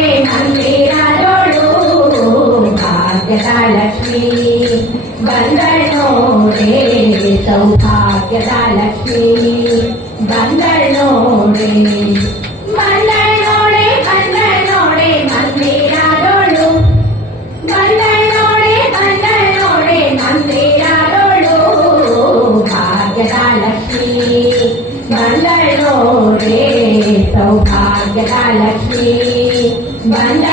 కోరే మందిర దొడు భాగ్యదాలక్ష్మి బందర్ నోడే సౌభాగ్యదాలక్ష్మి బందర్ నోడే బందర్ నోడే బందర్ నోడే మందిర దొడు బందర్ నోడే బందర్ నోడే మందిర దొడు భాగ్యదాలక్ష్మి బందర్ నోడే సౌభాగ్యదాలక్ష్మి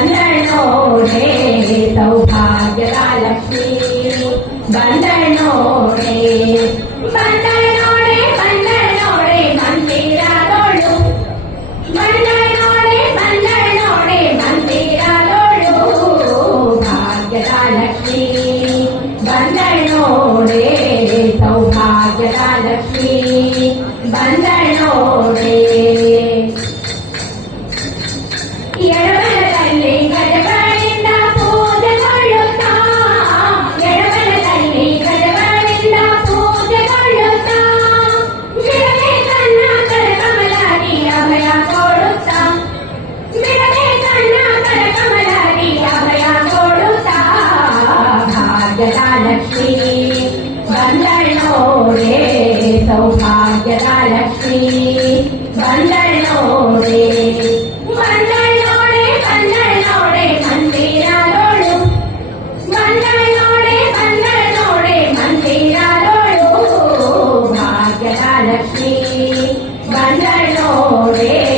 ಬಂದಣೋ ಹೇ ಸೌಭಾಗ್ಯಕಾಲಕ್ಕೆ ಬಂದಣೋ ಹೇ ಬಂದಣೋಡೆ ಬಂದಣೋಡೆ ಮಂದಿರದೋಳು ಬಂದಣೋಡೆ ಬಂದಣೋಡೆ ಮಂದಿರದೋಳು ಭಾಗ್ಯಕಾಲಕ್ಕೆ ಬಂದಣೋಡೆ ಸೌಭಾಗ್ಯಕಾಲಕ್ಕೆ ಬಂದಣೋಡೆ ¡Van a la!